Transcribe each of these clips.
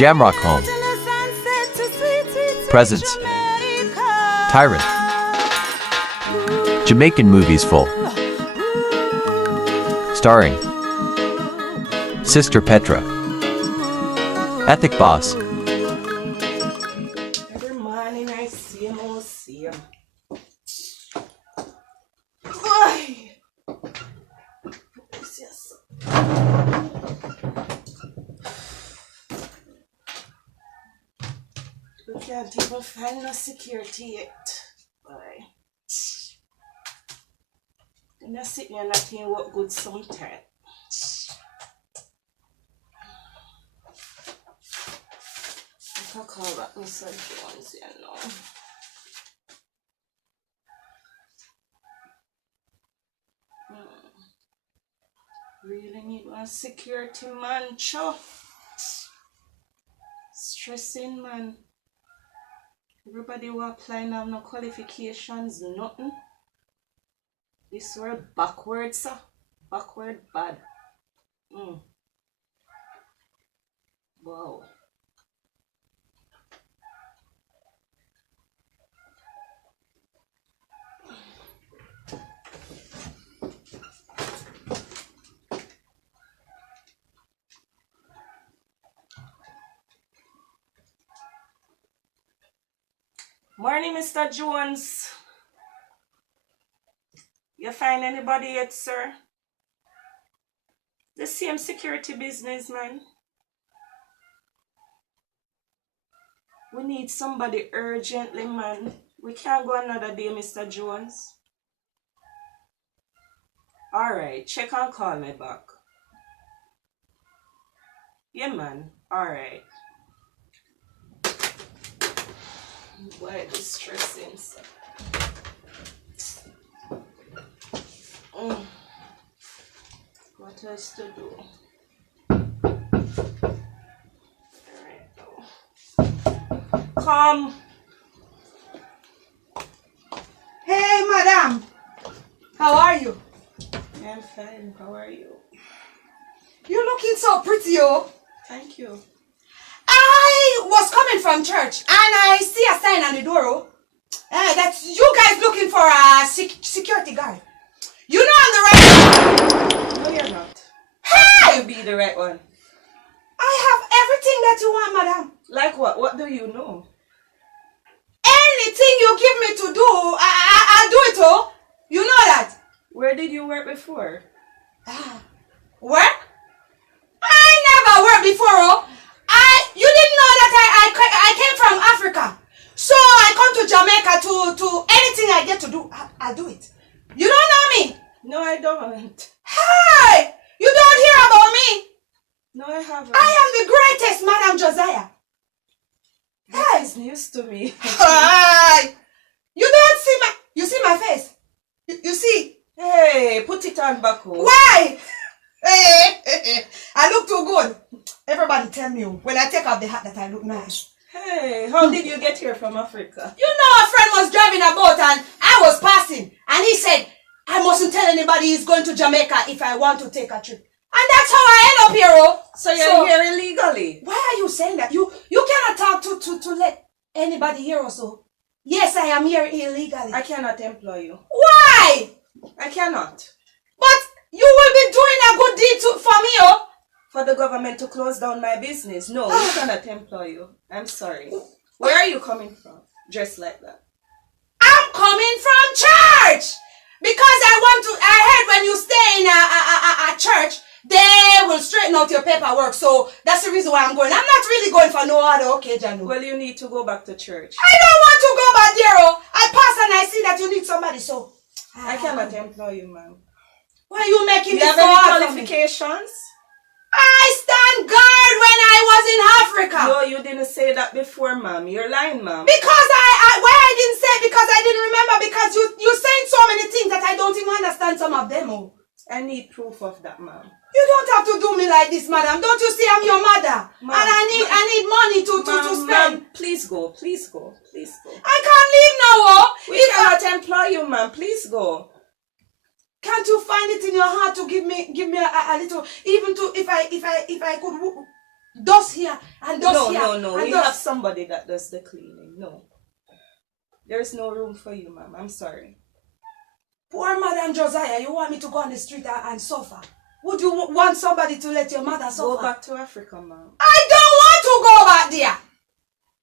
Jamrock home. Presents. Tyrant. Jamaican movies full. Starring Sister Petra. Ethic Boss. Every morning I see him, oh see him. We can't even find no security yet. Boy. I'm just sitting here not thinking what good sometime. I can call back Mr. Jones, you know. Really need one security man, cho. Stressing, man. Everybody who apply now, no qualifications, nothing. This word backward, sir. Backward bad. Wow. Morning, Mr. Jones. You find anybody yet, sir? The same security business, man. We need somebody urgently, man. We can't go another day, Mr. Jones. Alright, check and call me back. Yeah, man. Alright. Why this stressing, sir? What else to do? Alright, come. Hey, madam. How are you? I'm fine. How are you? You're looking so pretty, oh. Thank you. I was coming from church and I see a sign on the door, oh. That's you guys looking for a security guard. You know I'm the right one. No, you're not. Hey! You be the right one. I have everything that you want, madam. Like what? What do you know? Anything you give me to do, I'll do it, oh. You know that. Where did you work before? Work? I never worked before, oh. You didn't know that I came from Africa. So I come to Jamaica to anything I get to do, I'll do it. You don't know me? No, I don't. Hey! You don't hear about me? No, I haven't. I am the greatest, Madam Josiah. That is news to me. Hi! You don't see you see my face? You see? Hey, put it on back home. Why? Hey, I look too good. Everybody tell me when I take off the hat that I look nice. Hey, how did you get here from Africa? You know, a friend was driving a boat and I was passing. And he said, I mustn't tell anybody he's going to Jamaica if I want to take a trip. And that's how I end up here, oh. So you're here illegally? Why are you saying that? You cannot talk to let anybody hear us, oh. Yes, I am here illegally. I cannot employ you. Why? I cannot. But you will be doing a good deed for me, oh. For the government to close down my business. No, we cannot employ you. I'm sorry. Where are you coming from? Dressed like that. I'm coming from church. Because I heard when you stay in a church, they will straighten out your paperwork. So that's the reason why I'm going. I'm not really going for no other occasion. Well, you need to go back to church. I don't want to go back there, oh. I pass and I see that you need somebody, so. I cannot employ you, ma'am. Why are you making me You have so any hard for me? qualifications? I stand guard when I was in Africa. No, you didn't say that before, ma'am. You're lying, ma'am. Because why I didn't say it, because I didn't remember, because you're saying so many things that I don't even understand some of them, oh. I need proof of that, ma'am. You don't have to do me like this, madam. Don't you see I'm your mother? And I need money to spend. Ma'am, please go, please go, please go. I can't leave now, oh. We cannot employ you, ma'am. Please go. Can't you find it in your heart to give me a little, even to if I could dust here and dust here. No. And We dust. have somebody that does the cleaning. No. There's no room for you, ma'am. I'm sorry. Poor Madam Josiah, you want me to go on the street and suffer? Would you want somebody to let your mother suffer? Go back to Africa, ma'am. I don't want to go back there.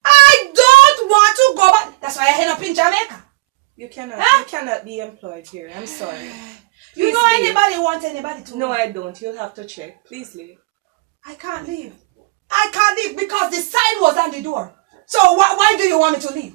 I don't want to go back. That's why I end up in Jamaica. You Huh? cannot be employed here. I'm sorry. You Please know leave. anybody want anybody to No, leave? I don't. You'll have to check. Please leave. I can't leave. I can't leave because the sign was on the door. So why do you want me to leave?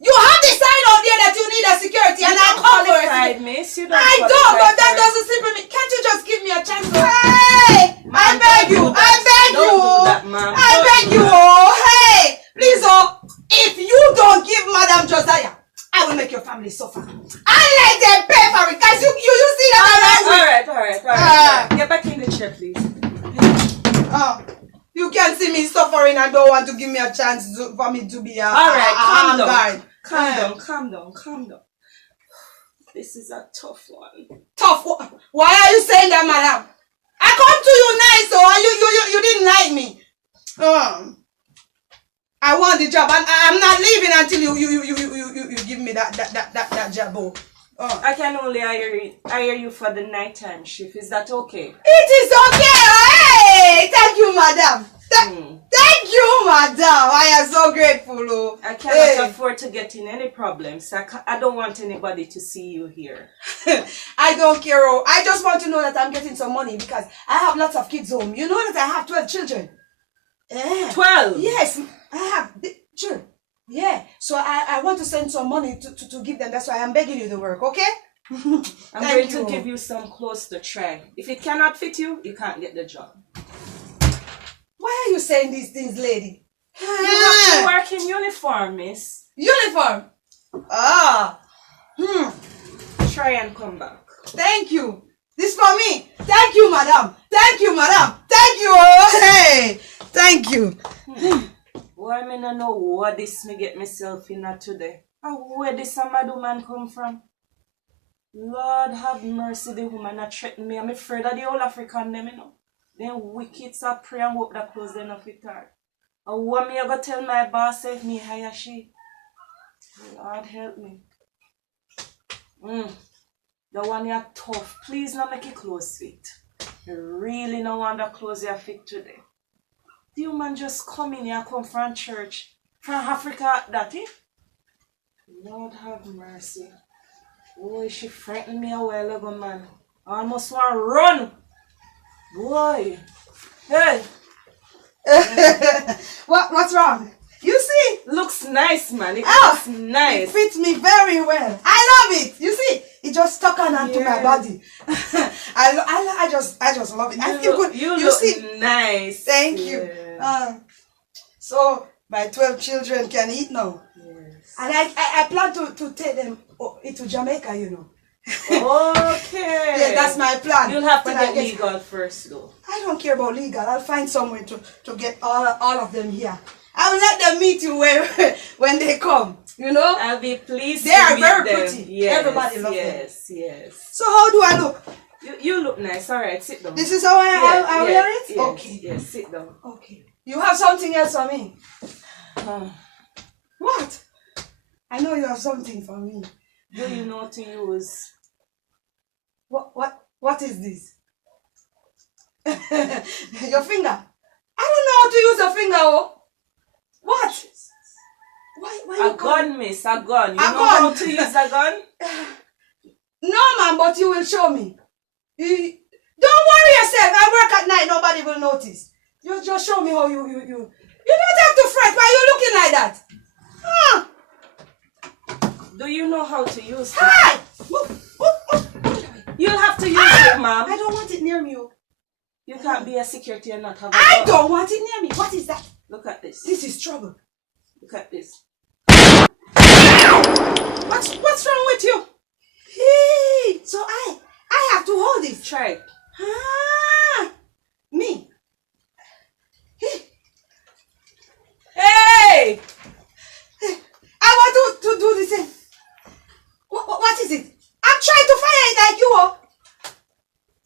You have the sign out there that you need a security and I come for it. Miss. You don't I don't, qualify but that for it. doesn't simply mean. Can't you just give me a chance? Hey! I beg you! I beg you! Don't do that, ma'am. I beg you! Oh, hey! Please, oh, if you don't give Madam Josiah, I will make your family suffer. I let them pay for it, guys. You see that? All right. Get back in the chair, please. You can see me suffering and don't want to give me a chance for me to be a All right, calm down. guard. Calm down. This is a tough one. Tough. Why are you saying that, madam? I come to you nice, so you didn't like me. I want the job, and I'm not leaving until you give me that job. I can only hire you for the nighttime shift. Is that okay? It is okay. Hey, thank you, madam. Thank you, madam. I am so grateful. Oh. I cannot afford to get in any problems. I don't want anybody to see you here. I don't care. Oh. I just want to know that I'm getting some money because I have lots of kids home. You know that I have 12 children. 12? Yes, I have children. Yeah, so I want to send some money to give them. That's why I'm begging you to work, okay? I'm going to give you some clothes to try. If it cannot fit you, you can't get the job. Why are you saying these things, lady? You have to work in uniform, miss. Uniform? Try and come back. Thank you. This for me. Thank you, madam. Thank you, madam. Thank you. Oh, hey. Thank you. Why me not know what this me get myself in at today? And where this mad woman come from? Lord have mercy, the woman that threaten me. I'm afraid of the whole African them, you know. Then wicked so pray and hope that close them off with her. And what me I go tell my boss if me hire she? Lord help me. The one you tough. Please not make it close fit. I really no want that clothes you fit today. The woman just come in here, come from church, from Africa, that eh? Lord have mercy. Boy, she frightened me a while ago, man. I almost want to run. Boy. Hey. What's wrong? You see? Looks nice, man. It looks nice. It fits me very well. I love it. You see? It just stuck on onto my body. I just love it. I feel good. You look see? nice. Thank you. So my 12 children can eat now. Yes. And I plan to take them into Jamaica, you know. Okay. Yeah, that's my plan. You'll have to get legal first, though. I don't care about legal. I'll find somewhere to get all of them here. I'll let them meet you when they come, you know. I'll be pleased. They are meet very them. pretty. Yes, Everybody loves them. Yes. So how do I look? You look nice. All right, sit down. This is how I wear it? Yes, okay. Yes, sit down. Okay. You have something else for me? What? I know you have something for me. Do you know to use? What is this? Your finger? I don't know how to use a finger, oh. What? Why A gun, miss, a gun. You know gun? how to use a gun? No, man, but you will show me. Don't worry yourself. I work at night. Nobody will notice. You just show me how you don't have to fret. Why are you looking like that? Huh? Do you know how to use it? Hi! You'll have to use it, ma'am. I don't want it near me. You can't be a security and not have a I gun. don't want it near me. What is that? Look at this. This is trouble. Look at this. What's wrong with you? Hey, so I have to hold it. Try it. Me. Hey! I want to do the same. What is it? I'm trying to fire it like you are.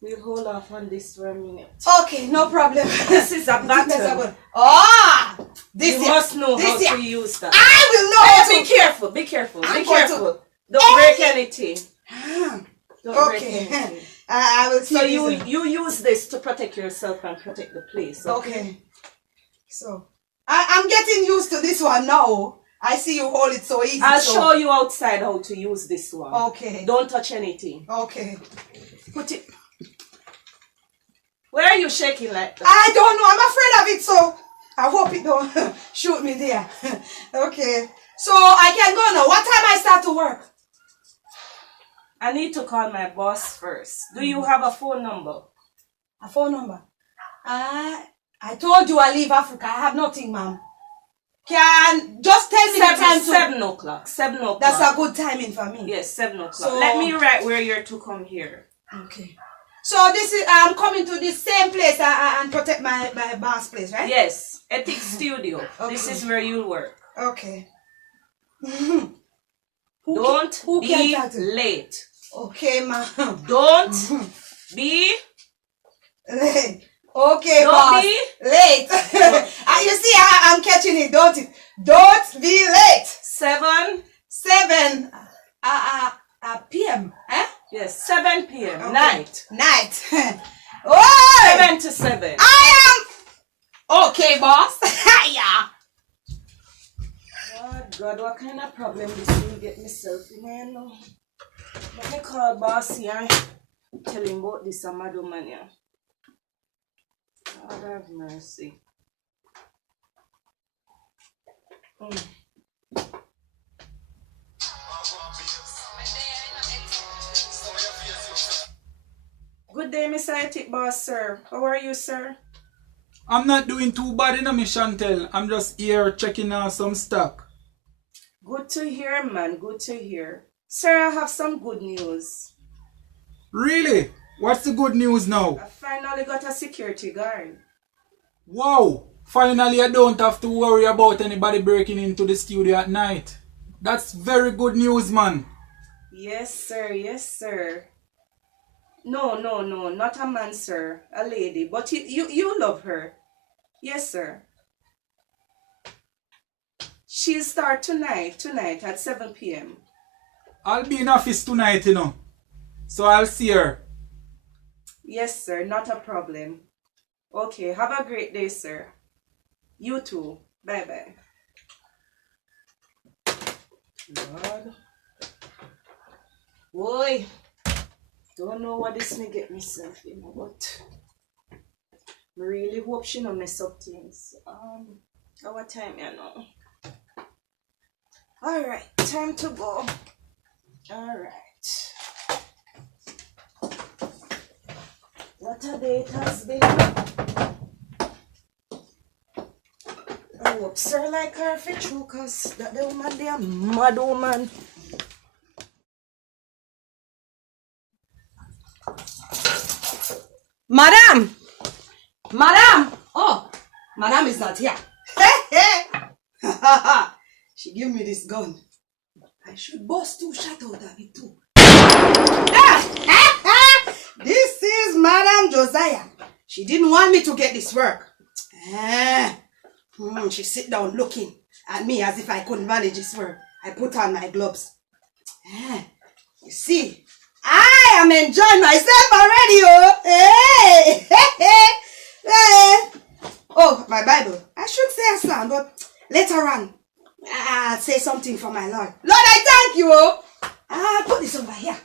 We'll hold off on this for a minute. Okay, no problem. This is a button. Ah! This You must know how here. to use that. I will know how Hey, to. be careful, be careful, I'm be going to- careful. Don't break anything. Ah, Don't break okay. anything. I will So keep you this. you use this to protect yourself and protect the place. Okay. So I'm getting used to this one now. I see you hold it so easy. I'll so. show you outside how to use this one. Okay. Don't touch anything. Okay. Put it. Where are you shaking like that? I don't know. I'm afraid of it, so I hope it don't shoot me there. Okay. So I can go now. What time I start to work? I need to call my boss first. Do you have a phone number? A phone number? I told you I leave Africa. I have nothing, ma'am. Can just tell me the time to... 7 o'clock. 7 o'clock. That's a good timing for me. Yes, 7 o'clock. So- Let me write where you're to come here. Okay. So this is I'm coming to this same place and protect my boss place, right? Yes, Ethics Studio. Okay. This is where you'll work. Okay. Don't who be can talk to? late. Okay, ma'am. Don't be Late. Okay, Don't boss. be- Late. You see, I'm catching it. Don't be late. 7. 7 p.m. Eh? Yes, 7 p.m. Okay. Night. Night. Oh! 7 to 7. I am okay, boss. Yeah. God, what kind of problem this will get myself in here now? Let me call bossy and tell him about this Amado man here. God have mercy. Good day, Mr. Ethic Boss, sir. How are you, sir? I'm not doing too bad, you know, me Chantel. I'm just here checking out some stock. Good to hear, man. Good to hear. Sir, I have some good news. Really? What's the good news now? I finally got a security guard. Wow! Finally, I don't have to worry about anybody breaking into the studio at night. That's very good news, man. Yes, sir. Yes, sir. No, not a man, sir. A lady. But you love her. Yes, sir. She'll start tonight at 7 p.m. I'll be in office tonight, you know. So I'll see her. Yes, sir. Not a problem. Okay, have a great day, sir. You too. Bye-bye. Lord. Boy. Don't know what this may get myself in, but I really hope she don't mess up things. Our time, you know. Alright, time to go. Alright. What a day it has been. I hope sir like her for true, cause that the woman they a mad woman. Madam! Madam! Oh, Madam is not here. She give me this gun. I should bust 2 shots out of it too. This is Madam Josiah. She didn't want me to get this work. She sit down looking at me as if I couldn't manage this work. I put on my gloves. You see, I am enjoying myself already, oh. Hey, hey. Oh, my Bible. I should say a psalm, but later on, I'll say something for my Lord. Lord, I thank you, oh. I'll put this over here.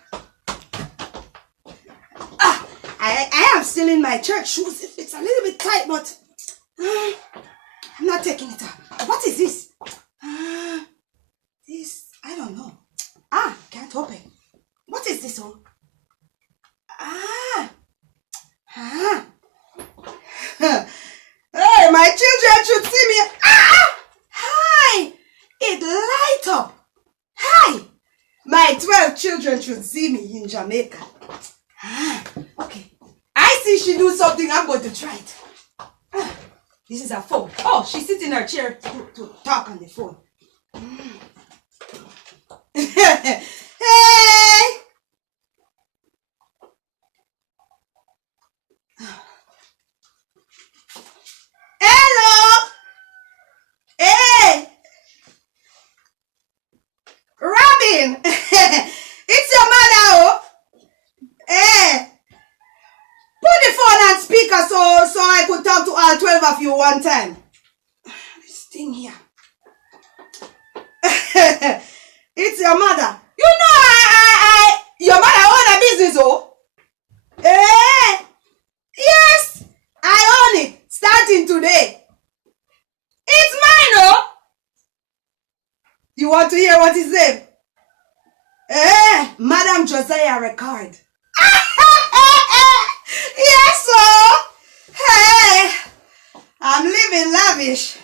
I am still in my church shoes. It's a little bit tight, but I'm not taking it off. What is this? This, I don't know. Can't open. What is this one? Hey, my children should see me. Hi! It light up. Hi! My 12 children should see me in Jamaica. Okay. I see she do something. I'm going to try it. This is her phone. Oh, she sits in her chair to talk on the phone. Hey! of you one time. This thing here. It's your mother. You know your mother own a business, oh? Yes, I own it, starting today. It's mine, oh? You want to hear what he said? Madam Josiah Record. Yes, sir. Hey, I'm living lavish.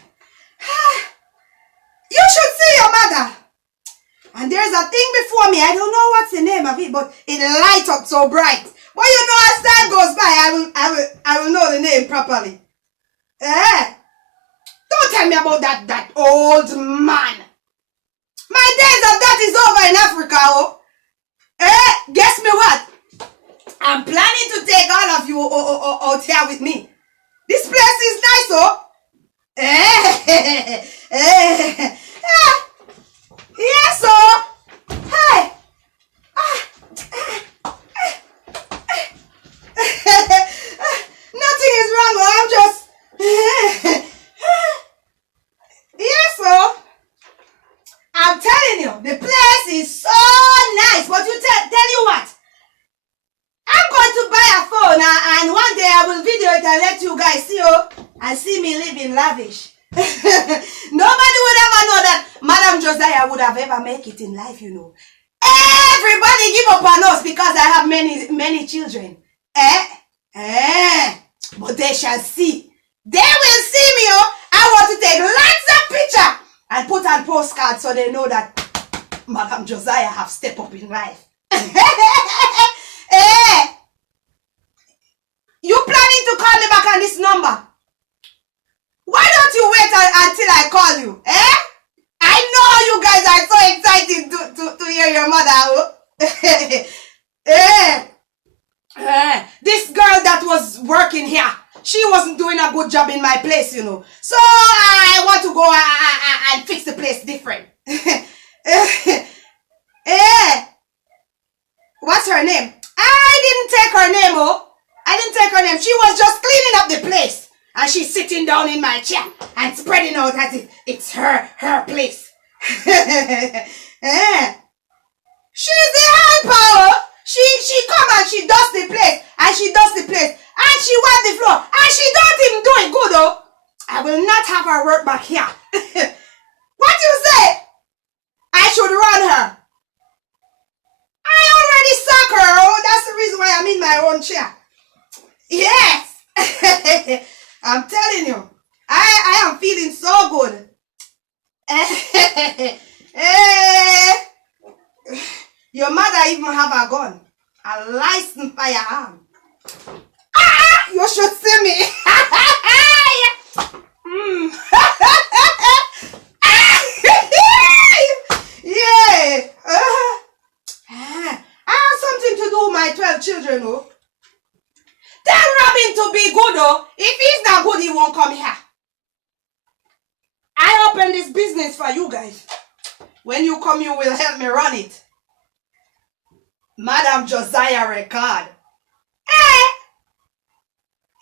You should see your mother. And there's a thing before me. I don't know what's the name of it, but it lights up so bright. But you know, as time goes by, I will know the name properly. Don't tell me about that old man. My days of that is over in Africa, oh. Guess me what? I'm planning to take all of you out here with me. This place is nice, oh. Yes, oh. Hey. Nothing is wrong, oh. I'm just... Yes, oh. I'm telling you, the place is so nice. But you tell you what? I'm going to buy a phone and one day I will video it and let you guys see, oh, and see me living lavish. Nobody would ever know that Madam Josiah would have ever make it in life, you know. Everybody give up on us because I have many children. But they shall see. They will see me, oh. I want to take lots of pictures and put on postcards so they know that Madam Josiah have stepped up in life. You planning to call me back on this number? Why don't you wait until I call you? I know you guys are so excited to hear your mother. This girl that was working here, she wasn't doing a good job in my place, you know. So I want to go and fix the place different. What's her name? I didn't take her name, oh. I didn't take her name. She was just cleaning up the place. And she's sitting down in my chair and spreading out as if it's her place. She's the helper. She come and she does the place. And she does the place. And she wipes the floor. And she don't even do it good, oh. I will not have her work back here. What you say? I should run her. I already suck her, oh. That's the reason why I'm in my own chair. Yes. I'm telling you, I am feeling so good. Your mother even have a gun, a licensed firearm. You should see me. Yeah. I have something to do with my 12 children, oh. Tell Robin to be good, oh. If he's not good, he won't come here. I opened this business for you guys. When you come, you will help me run it. Madam Josiah Record.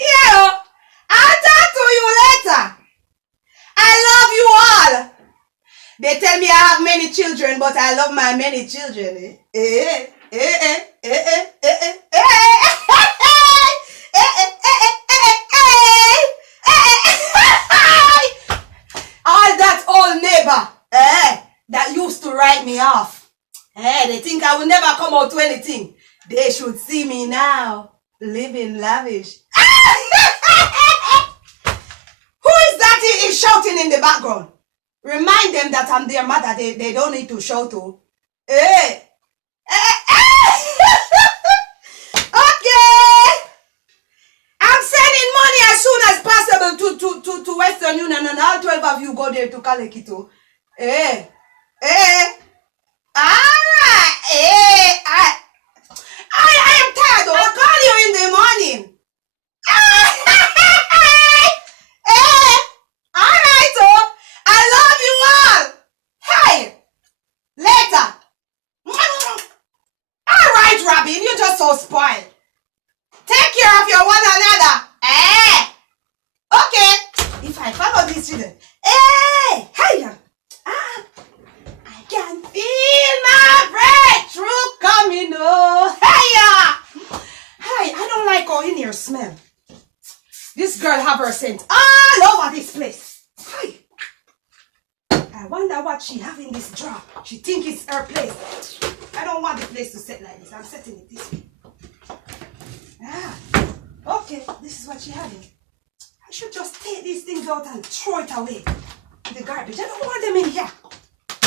Yeah, I'll talk to you later. I love you all. They tell me I have many children, but I love my many children. All that old neighbor that used to write me off. They think I will never come out to anything. They should see me now, living lavish. Who is that is shouting in the background? Remind them that I'm their mother. They don't need to shout to. Okay. I'm sending money as soon as possible to Western Union, and all 12 of you go there to collect it too. Alright. I am tired. I'll call you in the morning. Alright, oh. I love you all. Hey, later. Alright, Robin, you're just so spoiled. Take care of your one another. Okay. fine. Follow these children. Hey! Hey! I can feel my breakthrough coming. Oh, hey! Hey, I don't like all in here smell. This girl have her scent all over this place. Hey! I wonder what she have in this drawer. She think it's her place. I don't want the place to set like this. I'm setting it this way. Ah, okay. This is what she having. I should just take these things out and throw it away in the garbage. I don't want them in here.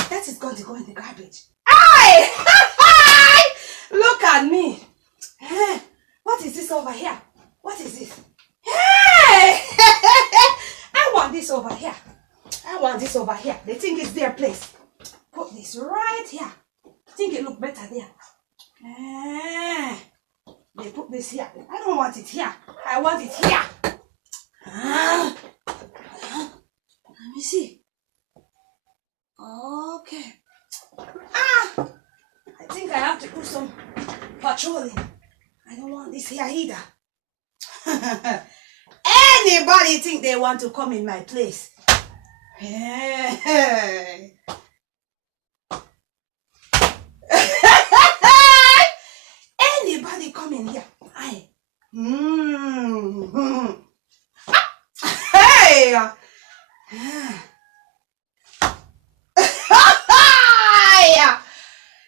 That is going to go in the garbage. Aye! Look at me. What is this over here? What is this? Hey! I want this over here. I want this over here. They think it's their place. Put this right here. I think it look better there. They put this here. I don't want it here. I want it here. Let me see. Okay. I think I have to do some patrolling. I don't want this here either. Anybody think they want to come in my place? Hey. Anybody come in here? Aye. Hey.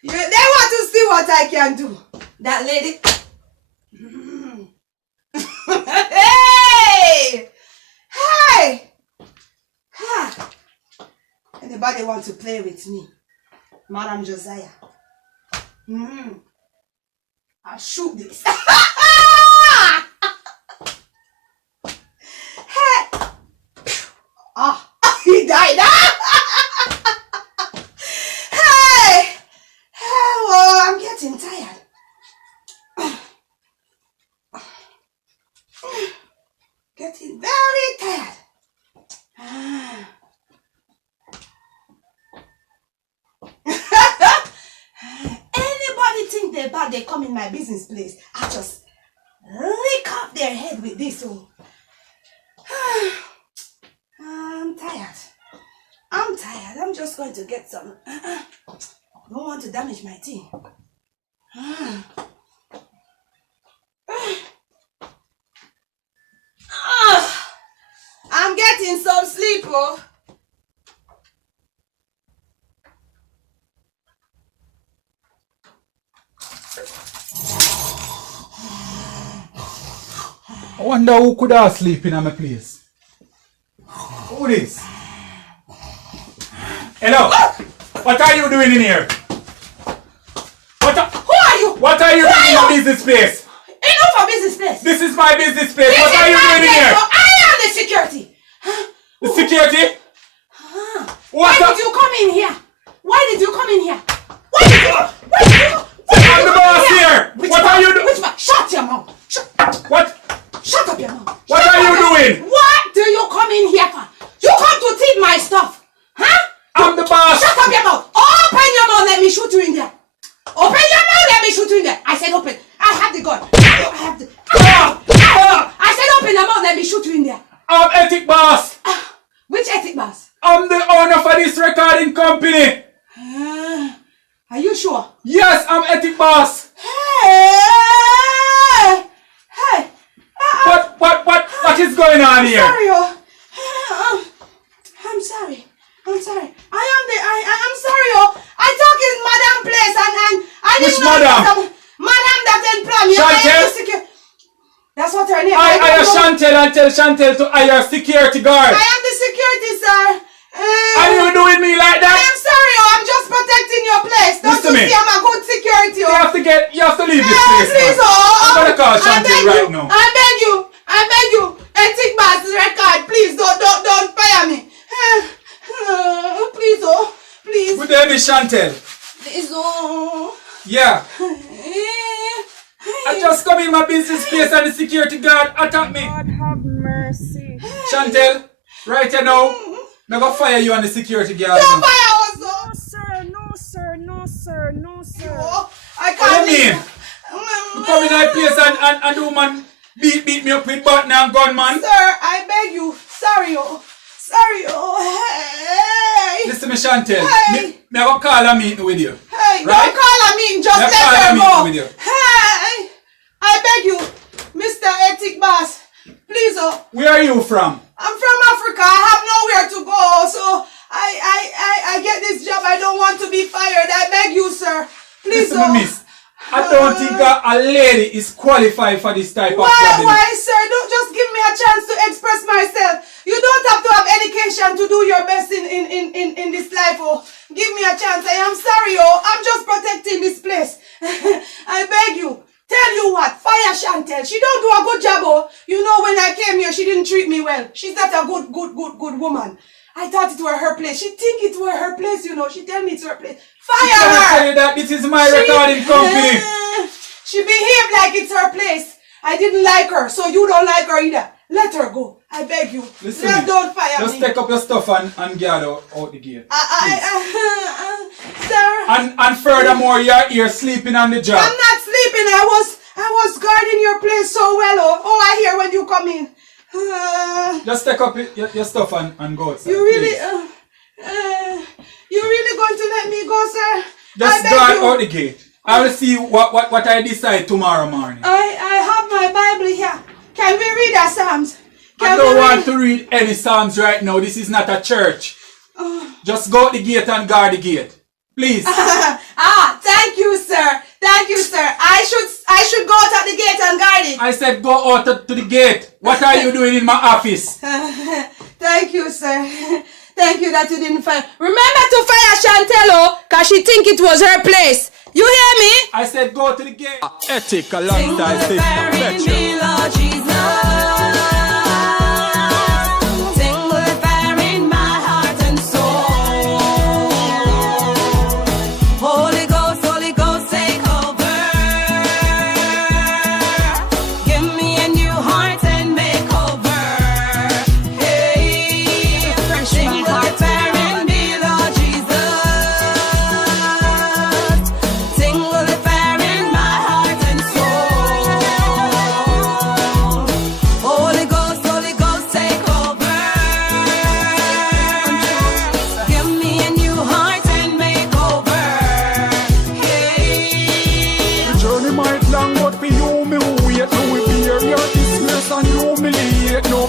They want to see what I can do. That lady. Hey! Hey! Anybody want to play with me? Madam Josiah. I'll shoot this. Hey! He died. Hey! Well, I'm getting tired. Getting very tired. Anybody think they're bad, they come in my business place, I just lick up their head with this. Oh. I'm tired. I'm tired. I'm just going to get some. Don't want to damage my team. I'm getting some sleep. Oh. I wonder who could have sleep in my place. Who is? Hello? What are you doing in here? Who are you? What are you doing in your business space? Enough of business place. This is my business space. What are you doing in here? I am the security. The security? Why did you come in here? Why did you come in here? Why did you? I'm the boss here. What are you doing? Which man? Shut your mouth. What? Shut up your mouth. What are you doing? What do you come in here for? You come to take my stuff. Huh? I'm the boss. Shut up your mouth. Open your mouth. Let me shoot you in there. Open your mouth. Let me shoot you in there. I said open. I have the gun. I have the. I said open your mouth. Let me shoot you in there. I'm ethic boss. Which ethic boss? I'm the owner for this recording company. Are you sure? Yes, I'm ethic boss. Hey! What is going on here? Sorry, I'm sorry. I'm sorry. I'm sorry, I talk in Madam place and I didn't Which know Madam? Madam that employ me. Chantel? That's what her name. I hire Chantel and tell Chantel to hire security guard. I am the security, sir. Are you doing me like that? I am sorry, I'm just protecting your place. Don't Listen you me. see I'm a good security? You have to leave this place. Please, man. I'm gonna call Chantel right now. I beg you. Ethic boss record, please don't fire me. Please, please. Good day, Miss Chantel. Please, Yeah. I just come in my business place and the security guard attack me. God have mercy. Chantel, right here now, never fire you and the security guard. Don't fire us, No, sir. No, sir. No, sir. No, sir. I What can't do you mean? leave. You come in my place and the woman beat me up with button and gun, man. Sir, I beg you. Sorry, sorry. Oh, hey. Listen me, Chantel. Hey. Me have a call a meeting with you. Hey, Right? don't call her meeting, just Me let call her her meeting go. with you. Hey, I beg you, Mr. Ethic Boss, please, Where are you from? I'm from Africa. I have nowhere to go, so I get this job. I don't want to be fired. I beg you, sir. Please, Listen me, miss. I don't think a lady is qualified for this type of job. Why, sir? Don't just give me a chance to express myself. You don't have to have education to do your best in this life. Oh, give me a chance. I am sorry. Oh, I'm just protecting this place. I beg you. Tell you what, fire Chantel. She don't do a good job. Oh, you know when I came here, she didn't treat me well. She's not a good woman. I thought it were her place. She think it were her place, you know. She tell me it's her place. Fire I her! tell you that this is my recording company. She behaved like it's her place. I didn't like her, so you don't like her either. Let her go. I beg you. Listen me. Don't fire Just me. take up your stuff and get out the gate. Sir. And furthermore, you're here sleeping on the job. I'm not sleeping. I was guarding your place so well. Oh, I hear when you come in. Just take up your stuff and go outside. You really, please. you really going to let me go, sir? Just go out the gate. I will see what I decide tomorrow morning. I have my Bible here. Can we read our Psalms? I don't want to read any Psalms right now. This is not a church. Just go out the gate and guard the gate. Please. Thank you, sir. Thank you, sir. I should go out at the gate and guard it. I said go out to the gate. What are you doing in my office? Thank you, sir. Thank you that you didn't fire. Remember to fire Chantello, cause she think it was her place. You hear me? I said go to the gate. Ethic alongside PETRA.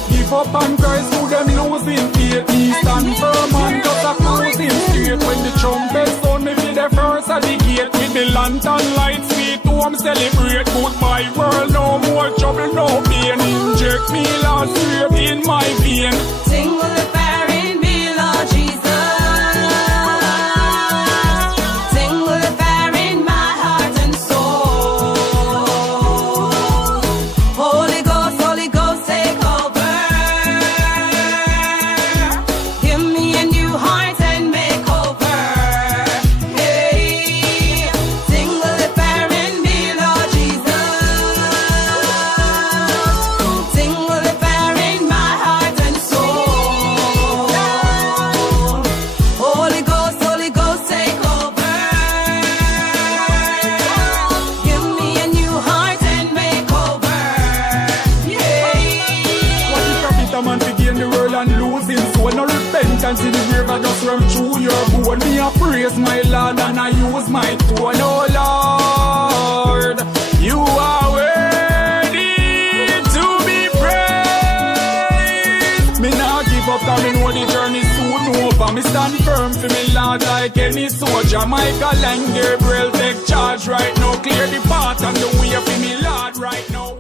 Give up and guys who them losing faith. Me stand firm and just a cruising straight. When the trumpet sound, me be the first at the gate. With the lantern lights, sweet home celebrate. Goodbye world, no more trouble, no pain. Inject me last straight in my vein. Sing with the fire in me, Lord Jesus. Sing with the fire in my heart and soul. Holy Ghost, take over. Give me a new heart and make over. Hey, sing with the fire in me, Lord Jesus. Sing with the fire in my heart and soul. Holy Ghost, take over. Give me a new heart and make over. What if a bitter man to gain the world and lose his soul? No repentance in the grave, I just run through your bone. Me a praise my Lord and I use my tone. Oh Lord, you are worthy to be praised. Me nah give up, cause me know the journey soon over. Me stand firm for me Lord like any soldier. Michael and Gabriel take charge right now. Clear the path and the way for me Lord right now.